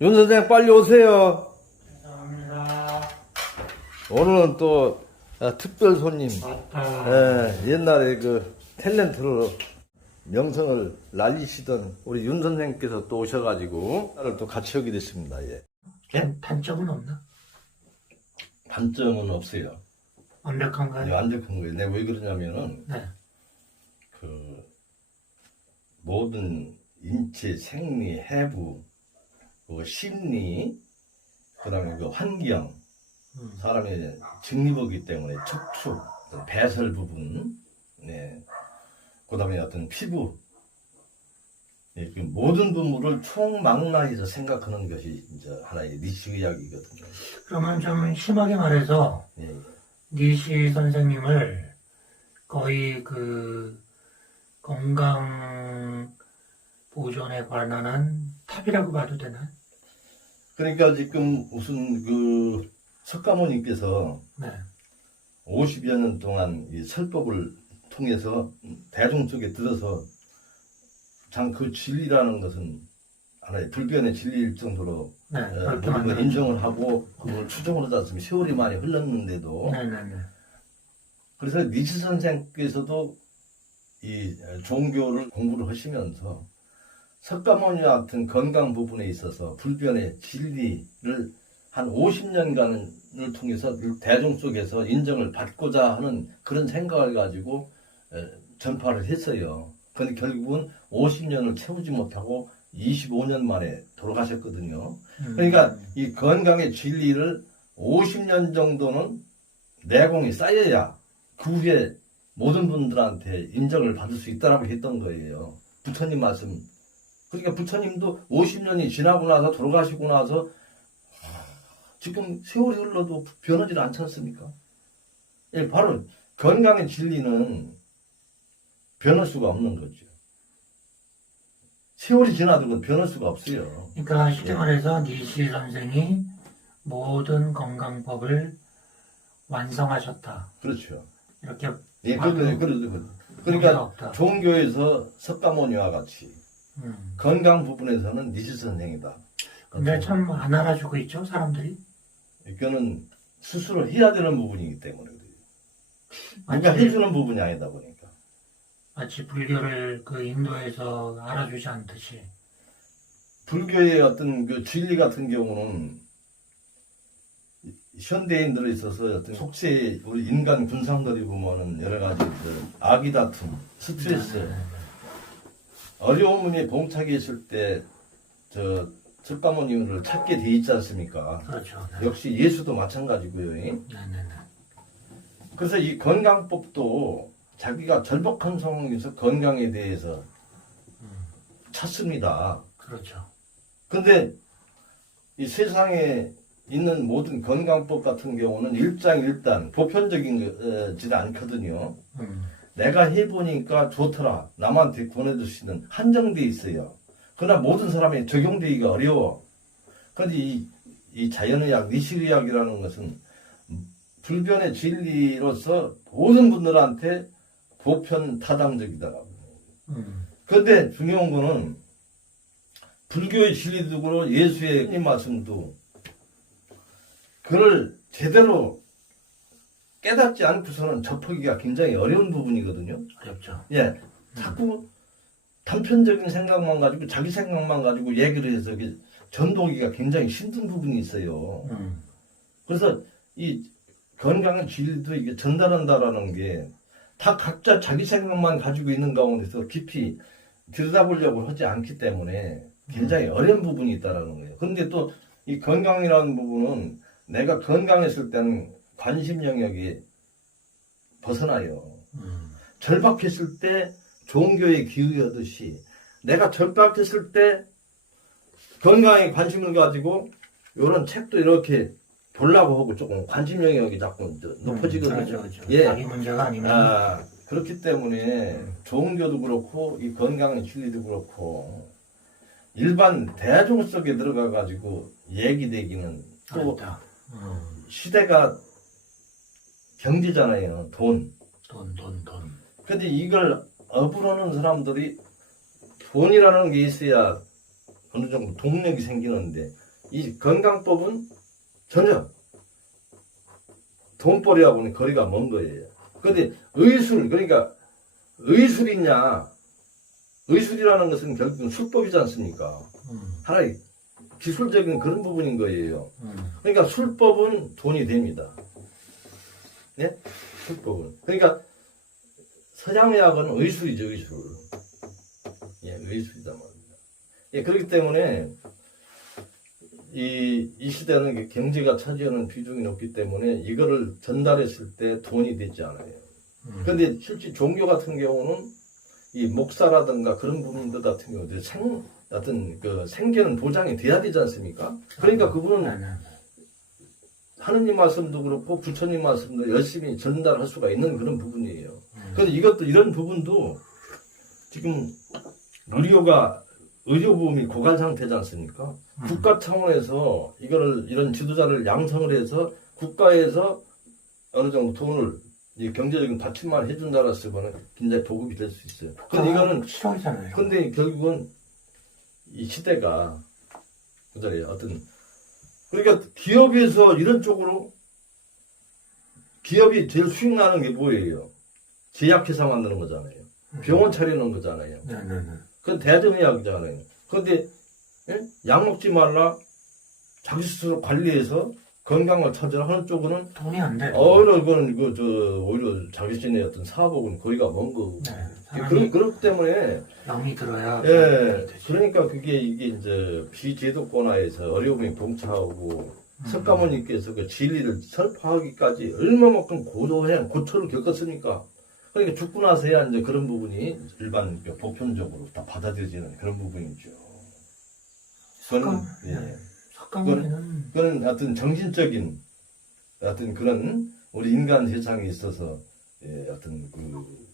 윤 선생 빨리 오세요. 감사합니다. 오늘은 또 특별 손님. 맞다. 옛날에 그 탤런트로 명성을 날리시던 우리 윤 선생님께서 또 오셔가지고 나를 또 같이 오게 됐습니다. 예. 단점은 없나? 단점은 없어요. 완벽한가요? 완벽한 거예요. 내가 왜 그러냐면은 네. 그 모든 인체, 생리, 해부, 그 심리, 그다음에 그 환경, 사람의 직립이기 때문에 척추, 배설 부분, 네, 그다음에 어떤 피부, 네, 그 모든 부분을 총망라해서 생각하는 것이 이제 하나의 니시의학이거든요. 그러면 좀 심하게 말해서 네. 니시 선생님을 거의 그 건강 보존에 관한 탑이라고 봐도 되나? 그러니까 지금 무슨 그 석가모니께서 네. 50여 년 동안 이 설법을 통해서 대중 속에 들어서 참 그 진리라는 것은 하나의 불변의 진리일 정도로 네. 모든 걸 인정을 하고 그걸 추종을 하지 않습니까? 세월이 많이 흘렀는데도. 네네네. 그래서 니치 선생께서도 이 종교를 공부를 하시면서 석가모니와 같은 건강 부분에 있어서 불변의 진리를 한 50년간을 통해서 대중 속에서 인정을 받고자 하는 그런 생각을 가지고 전파를 했어요. 그런데 결국은 50년을 채우지 못하고 25년 만에 돌아가셨거든요. 그러니까 이 건강의 진리를 50년 정도는 내공이 쌓여야 그 후에 모든 분들한테 인정을 받을 수 있다라고 했던 거예요. 부처님 말씀. 그러니까 부처님도 50년이 지나고 나서 돌아가시고 나서 지금 세월이 흘러도 변하지 않지 않습니까? 예, 바로 건강의 진리는 변할 수가 없는 거죠. 세월이 지나도 그건 변할 수가 없어요. 그러니까 쉽게 말해서 니시 선생이 모든 건강법을 완성하셨다. 그렇죠. 이렇게 예, 봐도 그러니까 없다. 종교에서 석가모니와 같이 음. 건강 부분에서는 니시 선생이다. 근데 참 안 알아주고 있죠, 사람들이. 이거는 스스로 해야 되는 부분이기 때문에 그래요. 누가 마치, 해주는 부분이 아니다 보니까. 마치 불교를 그 인도에서 알아주지 않듯이. 불교의 어떤 그 진리 같은 경우는 현대인들에 있어서 어떤 속세 우리 인간 군상들이 보면은 여러 가지 그 악의 다툼, 스트레스, 어려움에 봉착해 있을 때 저 석가모니를 찾게 돼 있지 않습니까? 그렇죠. 네. 역시 예수도 마찬가지고요. 네네네. 그래서 이 건강법도 자기가 절박한 상황에서 건강에 대해서 찾습니다. 그렇죠. 근데 이 세상에 있는 모든 건강법 같은 경우는 일장일단 보편적이지 않거든요. 내가 해보니까 좋더라. 남한테 권해줄 수 있는 한정돼 있어요. 그러나 모든 사람이 적용되기가 어려워. 그런데 이 자연의학, 니실의학이라는 것은 불변의 진리로서 모든 분들한테 보편타당적이다라고. 그런데 중요한 거는 불교의 진리도 그렇고 예수의 말씀도 그걸 제대로 깨닫지 않고서는 접하기가 굉장히 어려운 부분이거든요. 어렵죠. 예, 자꾸 단편적인 생각만 가지고 자기 생각만 가지고 얘기를 해서 전도하기가 굉장히 힘든 부분이 있어요. 그래서 이 건강의 진리도 이게 전달한다라는 게 다 각자 자기 생각만 가지고 있는 가운데서 깊이 들여다보려고 하지 않기 때문에 굉장히 어려운 부분이 있다라는 거예요. 그런데 또 이 건강이라는 부분은 내가 건강했을 때는 관심 영역이 벗어나요. 절박했을 때 종교에 기우하듯이 내가 절박했을 때 건강에 관심을 가지고 이런 책도 이렇게 보려고 하고 조금 관심 영역이 자꾸 높아지거든요. 그렇죠. 예. 자기 문제가 아니면. 그렇기 때문에 종교도 그렇고 이 건강의 진리도 그렇고 일반 대중 속에 들어가 가지고 얘기되기는 또 어렵다. 시대가 경제잖아요. 돈. 돈. 근데 이걸 업으로는 사람들이 돈이라는 게 있어야 어느 정도 동력이 생기는데 이 건강법은 전혀 돈벌이하고는 거리가 먼 거예요. 그런데 의술, 그러니까 의술이냐, 의술이라는 것은 결국은 술법이지 않습니까? 하나의 기술적인 그런 부분인 거예요. 그러니까 술법은 돈이 됩니다. 네? 술법은. 그러니까 서양의학은 의술이죠, 의술. 예, 의술이다 말입니다. 예, 그렇기 때문에 이 시대는 경제가 차지하는 비중이 높기 때문에 이거를 전달했을 때 돈이 되지 않아요. 그런데 실제 종교 같은 경우는 이 목사라든가 그런 분들 같은 경우도 어떤 그 생계는 보장이 돼야 되지 않습니까? 그러니까 그분은 하느님 말씀도 그렇고 부처님 말씀도 열심히 전달할 수가 있는 그런 부분이에요. 그래서 이것도 이런 부분도 지금 의료보험이 고갈 상태지 않습니까? 국가 차원에서 이런 지도자를 양성을 해서 국가에서 어느 정도 돈을 이 경제적인 받침만 해준다라 쓰면 굉장히 보급이 될 수 있어요. 근데 이거는 싫어하잖아요. 근데 결국은 이 시대가 그러니까 기업에서 이런 쪽으로 기업이 제일 수익 나는 게 뭐예요? 제약회사 만드는 거잖아요. 병원 차리는 거잖아요. 그건 대동의학이잖아요. 그런데 약 먹지 말라 자기 스스로 관리해서 건강을 찾으라 하는 쪽은 돈이 안 돼. 오히려 그거는 오히려 자기신의 어떤 사업은 거기가 먼 거고. 그렇기 때문에 영이 들어야. 예, 그러니까 이게 이제 비제도권화에서 어려움이 봉착하고 석가모니께서 그 진리를 설파하기까지 얼마만큼 고초를 겪었습니까? 그러니까 죽고 나서야 이제 그런 부분이 일반 보편적으로 다 받아들여지는 그런 부분이죠. 그건 어떤 정신적인 어떤 그런 우리 인간 세상에 있어서 어떤 그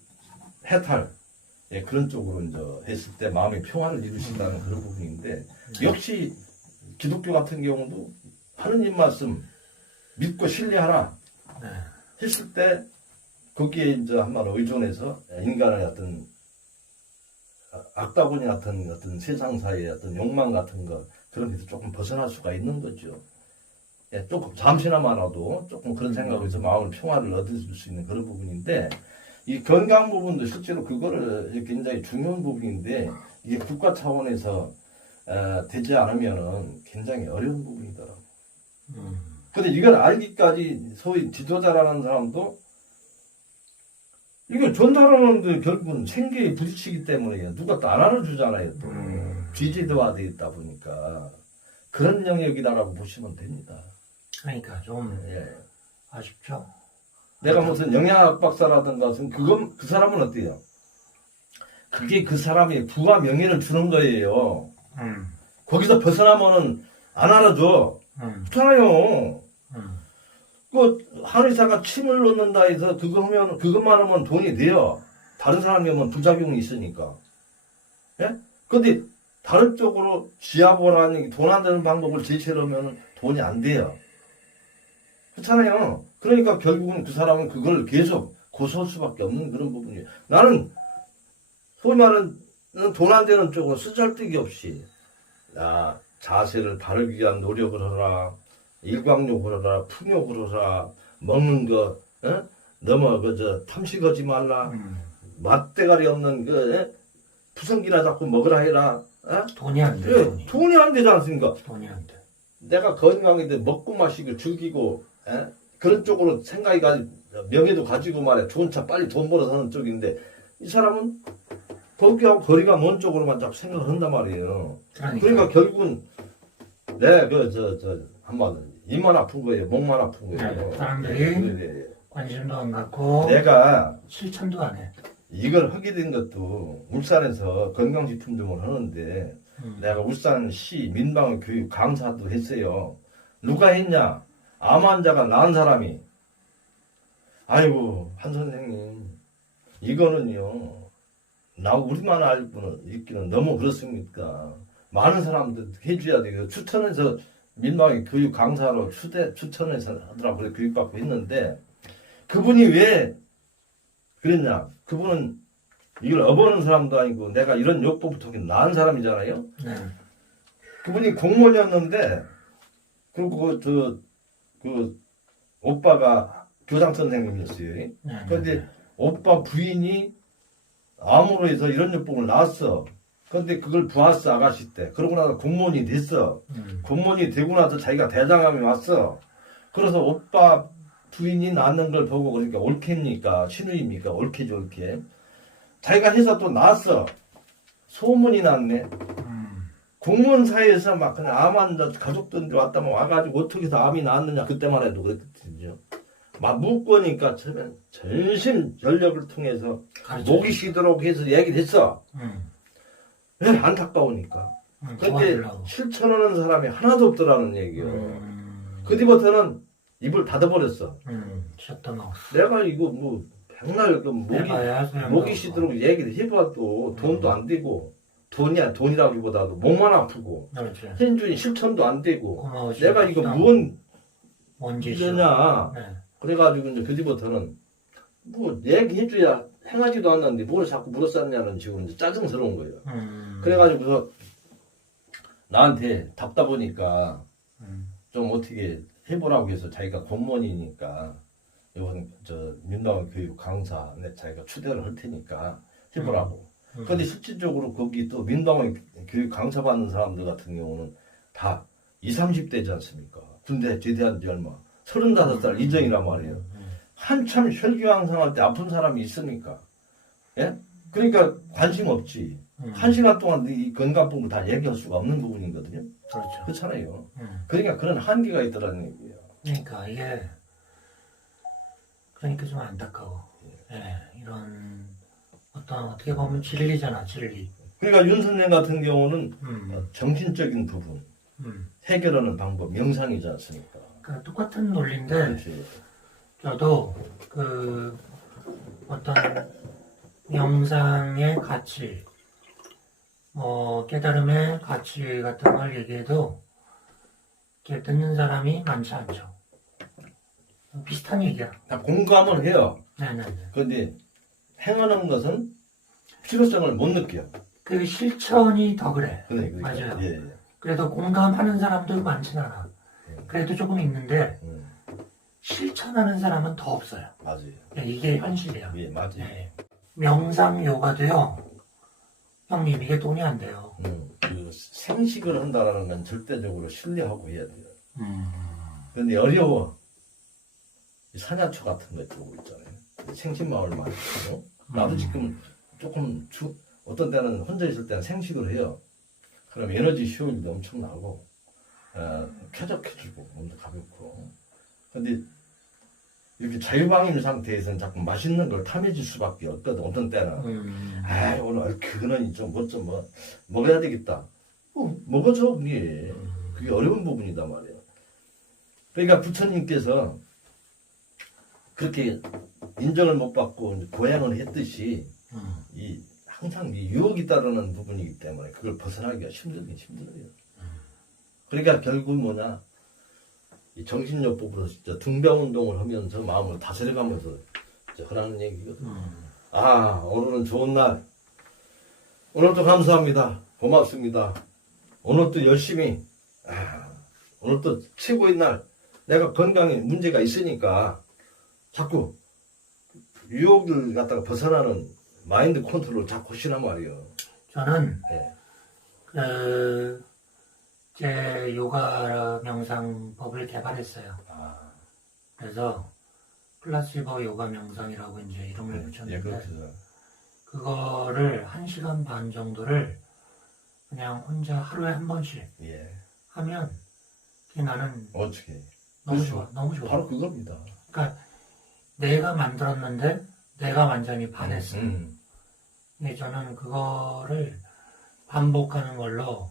해탈 그런 쪽으로 이제 했을 때 마음의 평안을 이루신다는 그런 부분인데 역시 기독교 같은 경우도 하느님 말씀 믿고 신뢰하라 했을 때 거기에 이제 한마디로 의존해서 인간의 어떤 악다구니 같은 어떤 세상사의 어떤 욕망 같은 거 그런 데서 조금 벗어날 수가 있는 거죠. 예, 조금 잠시나마라도 조금 그런 생각에서 마음을 평화를 얻을 수 있는 그런 부분인데 이 건강 부분도 실제로 그거를 굉장히 중요한 부분인데 이게 국가 차원에서 되지 않으면은 굉장히 어려운 부분이더라고요. 근데 이걸 알기까지 소위 지도자라는 사람도 이거 전달하는데 결국은 생계에 부딪히기 때문에 누가 또 안 알아주잖아요. 또 비제도화되어 있다 보니까 그런 영역이다라고 보시면 됩니다. 그러니까 좀 아쉽죠. 내가 무슨 영양학 박사라든가 그 사람은 어때요? 그게 그 사람의 부와 명예를 주는 거예요. 거기서 벗어나면은 안 알아줘. 그렇잖아요. 그 한의사가 침을 놓는다 해서 그것만 하면 돈이 돼요. 다른 사람이 하면 부작용이 있으니까. 예? 근데 다른 쪽으로 지하보라는 돈 안 되는 방법을 제시하면 돈이 안 돼요. 그렇잖아요. 그러니까 결국은 그 사람은 그걸 계속 고소할 수밖에 없는 그런 부분이에요. 나는 소위 말하는 돈 안 되는 쪽으로 쓰잘데기 없이 자세를 바르기 위한 노력을 하라. 일광욕을 하라, 풍욕을 하라, 먹는 거, 너무 탐식하지 말라, 맛대가리 없는 부성기나 자꾸 먹으라 해라. 돈이 안 돼. 돈이 안 되지 않습니까? 돈이 안 돼. 내가 건강인데 먹고 마시고 즐기고, 그런 쪽으로 생각이 명예도 가지고 말해. 좋은 차 빨리 돈 벌어서 하는 쪽인데, 이 사람은 거기하고 거리가 먼 쪽으로만 자꾸 생각을 한단 말이에요. 그러니까 결국은, 한마디 입만 아픈 거예요. 목만 아픈 거예요. 사람들이 관심도 안 갖고 내가 실천도 안 해. 이걸 하게 된 것도 울산에서 건강식품점을 하는데 내가 울산시 민방위교육 강사도 했어요. 누가 했냐? 암 환자가 낳은 사람이 아이고 한 선생님 이거는요 우리만 알고는 있기는 너무 그렇습니까? 많은 사람들 해줘야 돼요. 추천해서 민방위 교육 강사로 추천해서 하더라고요. 교육받고 했는데 그분이 왜 그랬냐? 그분은 이걸 업어는 사람도 아니고 내가 이런 욕법부터 낳은 사람이잖아요. 그분이 공무원이었는데 그리고 그 오빠가 교장 선생님이었어요. 네, 그런데 오빠 부인이 암으로 해서 이런 요법을 낳았어. 그런데 그걸 부았어, 아가씨 때. 그러고 나서 공무원이 됐어. 공무원이 되고 나서 자기가 대장암이 왔어. 그래서 오빠 부인이 낳는 걸 보고 그러니까 옳겠니까 신우입니까 옳게지 옳게. 자기가 해서 또 낳았어. 소문이 났네. 공무원 사이에서 막 그냥 암 환자 가족들이 왔다 막 와가지고 어떻게 해서 암이 나왔느냐 그때만 해도 그랬거든요. 막 묻고니까 처음엔 전심전력을 통해서 목이 쉬도록 해서 얘기를 했어. 왜 안타까우니까. 그런데 실천하는 사람이 하나도 없더라는 얘기요. 그 뒤부터는 입을 닫아버렸어. 셨던 거. 내가 이거 뭐 백날 그 목이 쉬도록 얘기를 해봐도 돈도 안 되고 돈이라기보다도 목만 아프고 그렇죠. 현준이 실천도 안 되고 고마우시다. 내가 이거 무언 뭔지 되냐. 네. 그래가지고 이제 그 뒤부터는 뭐 얘기해줘야 행하지도 않는데 뭘 자꾸 물어쌌냐는 지금 이제 짜증스러운 거예요. 그래가지고서 나한테 답답하니까 좀 어떻게 해보라고 해서 자기가 공무원이니까 이번 저 민다원 교육 강사 내 자기가 추대를 할 테니까 해보라고. 근데 실질적으로 거기 또 민다원 교육 강사 받는 사람들 같은 경우는 다 20, 30대지 않습니까? 군대 제대한 지 얼마 35살 이정이란 말이에요. 한참 혈기왕성할 때 아픈 사람이 있습니까? 예? 그러니까 관심 없지. 1시간 동안 이 건강법을 다 얘기할 수가 없는 부분이거든요. 그렇죠. 그렇잖아요. 그러니까 그런 한계가 있더라는 얘기예요. 그러니까 이게 그러니까 좀 안타까워. 예, 이런 어떻게 보면 진리잖아, 진리. 그러니까 윤 선생 같은 경우는 정신적인 부분 해결하는 방법 명상이지 않습니까? 그러니까 똑같은 논리인데 그렇지. 저도 어떤 명상의 가치, 깨달음의 가치 같은 걸 얘기해도 이렇게 듣는 사람이 많지 않죠. 비슷한 얘기야. 다 공감을 해요. 네네네. 그런데 행하는 것은 필요성을 못 느껴요. 그 실천이 더 그래. 그러니까. 맞아요. 예, 예. 그래도 공감하는 사람도 많진 않아. 그래도 조금 있는데 음, 실천하는 사람은 더 없어요. 맞아요. 이게 현실이야. 예, 맞아요. 네. 명상 요가도요. 형님 이게 돈이 안 돼요. 그 생식을 한다는 건 절대적으로 신뢰하고 해야 돼요. 그런데 어려워. 이 사냐초 같은 거 있고 있잖아요. 생식마을 많이 있고. 나도 지금 조금 어떤 때는 혼자 있을 때는 생식을 해요. 그럼 에너지 효율도 엄청 나고 쾌적해지고 몸도 가볍고. 근데 이렇게 자유방임 상태에서는 자꾸 맛있는 걸 탐해질 수밖에 없거든. 어떤 때는 오늘 그거는 좀 먹어야 되겠다. 먹어줘 그게. 그게 어려운 부분이다 말이에요. 그러니까 부처님께서 그렇게 인정을 못 받고 고행을 했듯이 항상 이 유혹이 따르는 부분이기 때문에 그걸 벗어나기가 힘들긴 힘들어요. 그러니까 결국 뭐냐, 이 정신요법으로 진짜 등병 운동을 하면서 마음을 다스려가면서 하라는 얘기거든. 오늘은 좋은 날. 오늘도 감사합니다. 고맙습니다. 오늘도 열심히. 오늘도 최고의 날. 내가 건강에 문제가 있으니까 자꾸 유혹을 갖다가 벗어나는 마인드 컨트롤을 자꾸 하시란 말이에요. 저는 네. 제 요가 명상법을 개발했어요. 그래서 플라시보 요가 명상이라고 이제 이름을 붙였는데 그렇죠. 그거를 1시간 반 정도를 그냥 혼자 하루에 한 번씩 하면 그게 나는 어떻게? 너무 좋아. 너무 좋아. 바로 그겁니다. 그러니까 내가 만들었는데 내가 완전히 반했어. 근데 저는 그거를 반복하는 걸로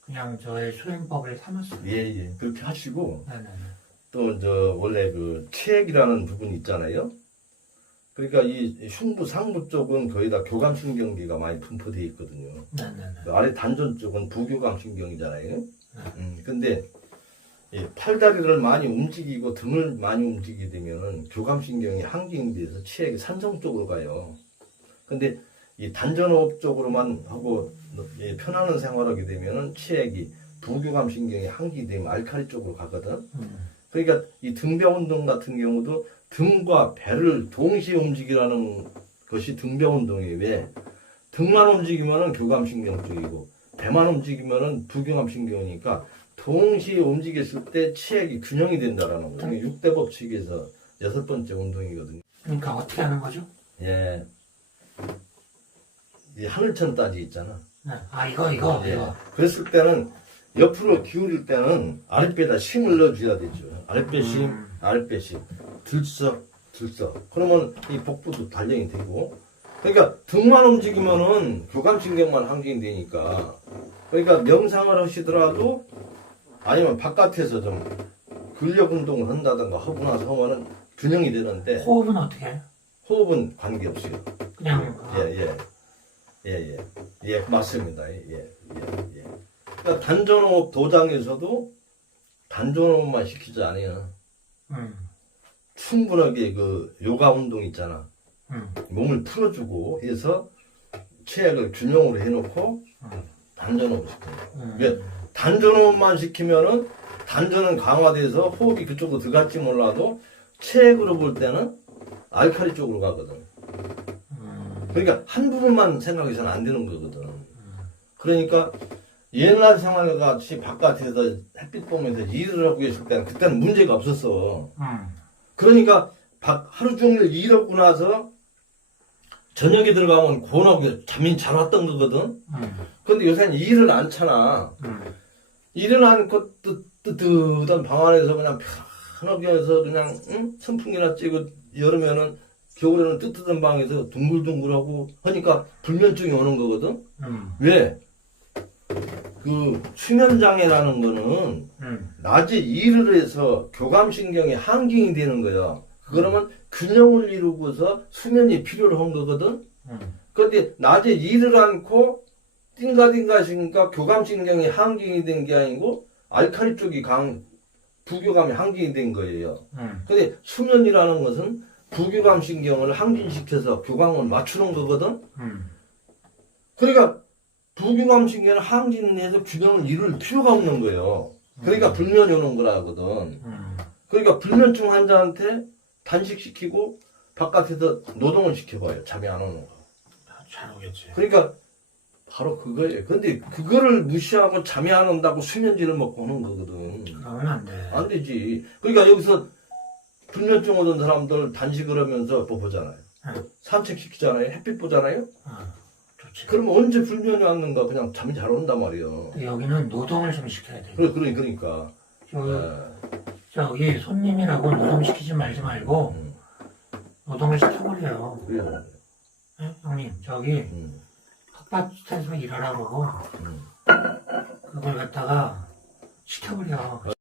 그냥 저의 수행법을 삼았어요. 예. 그렇게 하시고, 네네네. 또, 원래 그, 체액이라는 부분이 있잖아요. 그러니까 이 흉부, 상부 쪽은 거의 다 교감신경계가 많이 분포되어 있거든요. 네네네. 그 아래 단전 쪽은 부교감신경이잖아요. 근데, 팔다리를 많이 움직이고 등을 많이 움직이게 되면은 교감신경이 항진이 돼서 체액이 산성 쪽으로 가요. 근데 이 단전호흡 쪽으로만 하고 편안한 생활하게 되면은 체액이 부교감 신경이 항기되면 알칼리 쪽으로 가거든. 그러니까 이 등변 운동 같은 경우도 등과 배를 동시에 움직이라는 것이 등변 운동이에요. 왜? 등만 움직이면은 교감 신경 쪽이고 배만 움직이면은 부교감 신경이니까 동시에 움직였을 때 치액이 균형이 된다라는 거예요. 이게 6대 법칙에서 6번째 운동이거든요. 그러니까 어떻게 하는 거죠? 예. 이 하늘천 따지 있잖아. 네. 아, 이거. 예. 그랬을 때는 옆으로 기울일 때는 아랫배에다 힘을 넣어줘야 되죠. 아랫배 힘, 아랫배 힘. 들썩. 그러면 이 복부도 단련이 되고. 그러니까 등만 움직이면은 교감신경만 항진이 되니까. 그러니까 명상을 하시더라도 아니면 바깥에서 좀 근력 운동을 한다든가 하고 나서 하면은 균형이 되는데 호흡은 어떻게 해요? 호흡은 관계없어요. 그냥 예, 맞습니다. 예. 그러니까 단전호흡 도장에서도 단전호흡만 시키지 않아요. 충분하게 그 요가 운동 있잖아. 몸을 풀어주고 해서 체액을 균형으로 해놓고 단전호흡 시켜요. 왜? 단전호흡만 시키면은 단전은 강화돼서 호흡이 그쪽으로 들어갈지 몰라도 체액으로 볼 때는 알칼리 쪽으로 가거든. 그러니까 한 부분만 생각해서는 안 되는 거거든. 그러니까 옛날 생활 같이 바깥에서 햇빛 보면서 일을 하고 계실 때는 그때는 문제가 없었어. 그러니까 하루 종일 일하고 나서 저녁에 들어가면 고나고 잠이 잘 왔던 거거든. 근데 요새는 일을 안 차나. 일을 안 것도 뜨뜻한 방 안에서 그냥 편하게 해서 그냥 선풍기나 쬐고 여름에는 겨울에는 뜨뜻한 방에서 둥글둥글하고 하니까 불면증이 오는 거거든. 왜? 그 수면장애라는 거는 낮에 일을 해서 교감신경이 항진이 되는 거야. 그러면 균형을 이루고서 수면이 필요로 한 거거든. 그런데 낮에 일을 않고 띵가띵가 하시니까 교감신경이 항진이 된 게 아니고 알칼리 쪽이 부교감이 항진이 된 거예요. 근데 수면이라는 것은 부교감 신경을 항진시켜서 교감을 맞추는 거거든. 그러니까 부교감 신경을 항진해서 균형을 이룰 필요가 없는 거예요. 그러니까 불면이 오는 거라거든. 그러니까 불면증 환자한테 단식시키고 바깥에서 노동을 시켜봐요. 잠이 안 오는 거. 잘 오겠지. 그러니까 바로 그거예요. 근데 그거를 무시하고 잠이 안 온다고 수면제를 먹고 하는 거거든. 그러면 안 돼. 안 되지. 그러니까 여기서 불면증 오던 사람들 단식을 하면서 뭐 보잖아요. 산책시키잖아요. 햇빛 보잖아요. 좋지. 그러면 언제 불면이 왔는가 그냥 잠이 잘 온단 말이에요. 여기는 노동을 좀 시켜야 돼. 그러니까. 저기 손님이라고 노동시키지 말지 말고 노동을 시켜버려요. 그래요. 네? 형님 저기 텃밭에서 일하라고 그걸 갖다가 시켜버려.